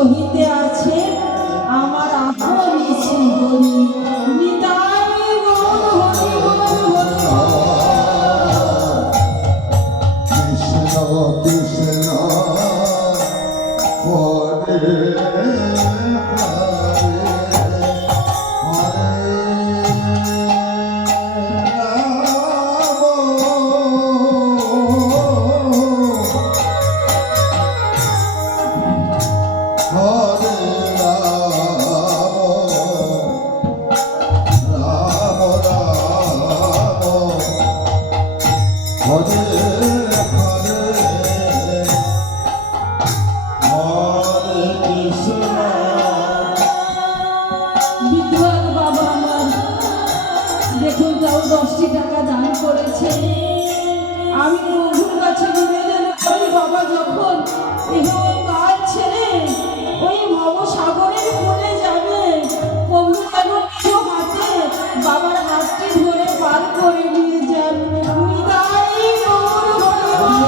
সহিতে আছে আমার আপন শ্রীহরি নিতাই গৌর হরি হরি কৃষ্ণ কৃষ্ণ হরে বিদ্বান বাবা আমার দেখুন তাও 10টি টাকা দান করেছে। আমি প্রভুর কাছে নিবেদন করি বাবা যখন কাজ ছেড়ে ওই ভবসাগরের কোলে যাবে প্রভু যেন নিজ হাতে বাবার হাতটি ধরে পার করে নিয়ে যান। নিতাই গৌর হরি হরি।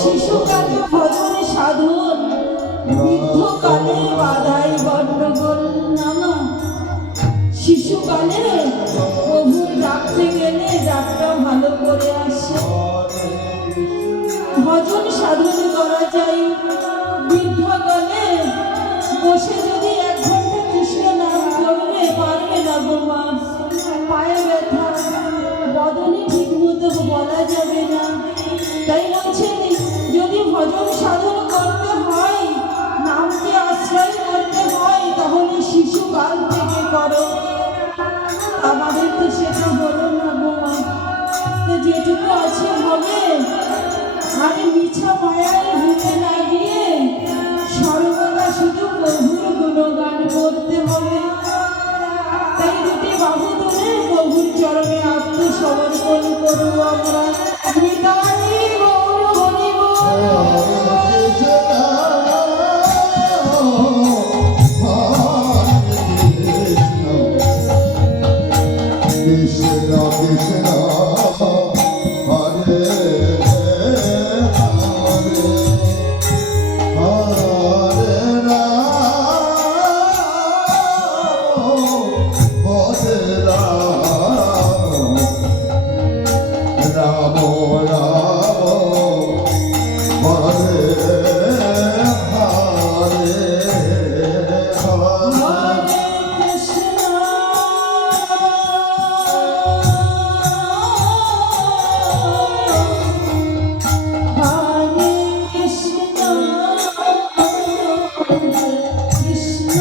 শিশুকালে ভজন সাধন বৃদ্ধকালে বাধাই গণ্ডগোল নামা। শিশুকালে প্রভুর ডাকতে গেলে ডাকটা ভালো করে আসে, ভজন সাধন করা যায়। বৃদ্ধকালে বসে যদি 1 ঘন্টা কৃষ্ণ নাম করবে পারবে না গো মা, পায়ে ব্যথা, বদনে ঠিক মতো বলা যাবে না। তাই বলছেন যদি ভজন সাধন করতে হয়, নামকে আশ্রয় করতে হয়, তাহলে শিশুকাল থেকে করো। আমাদের তো সেটা হলো না গো মা, তো যেটুকু আছে হবে। আমি মিছা মায়ায় ভুলে না গিয়ে সর্বদা শুধু প্রভুর গুণগান করতে হবে। তাই দুটি বাহু ধরে প্রভুর চরণে আত্মসমর্পণ করব আমরা। নিতাই গৌর হরি কৃষ্ণ কৃষ্ণ হরে কৃষ্ণ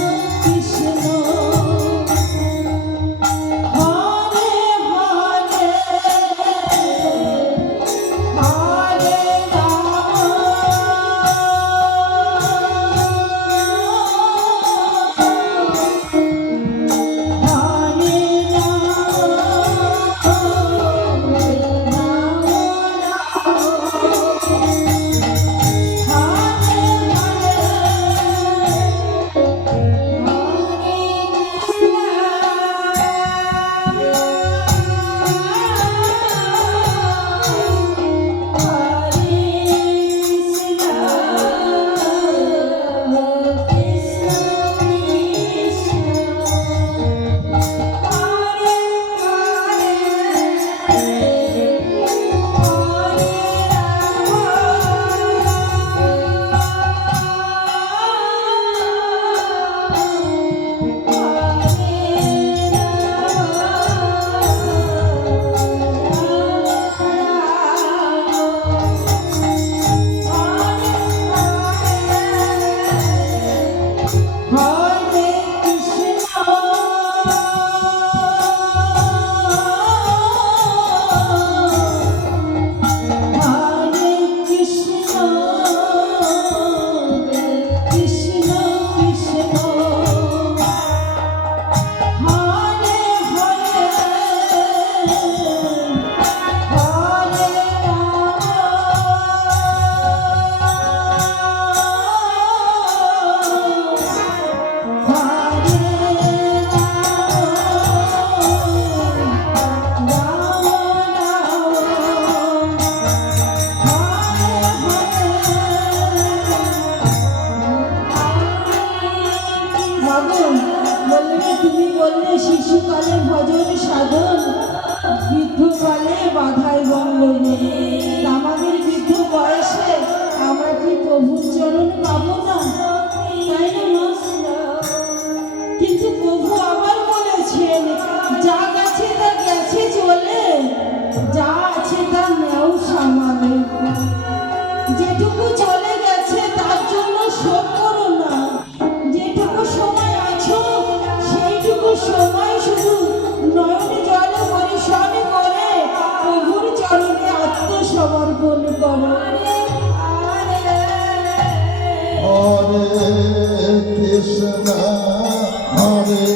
তুমি বললে শিশুকালে ভজন সাধন, বৃদ্ধকালে বাধায় বন্ধনে। আমাদের বৃদ্ধ বয়সে আমরা কি প্রভুর চরণ পাবো না, তাই না মা? কিন্তু প্রভু আবার বলেছেন, যা গেছে তা গেছে চলে, যা আছে তা নেও সামালে। যেটুকু চলে গেছে তার জন্য শোক করো না, যেটুকু সময় আছো সেইটুকু সময় শুধু নয়নে জলে পরিশ্রম করে প্রভুর চরণে আত্মসমর্পণ করো। Hare Krishna, Hare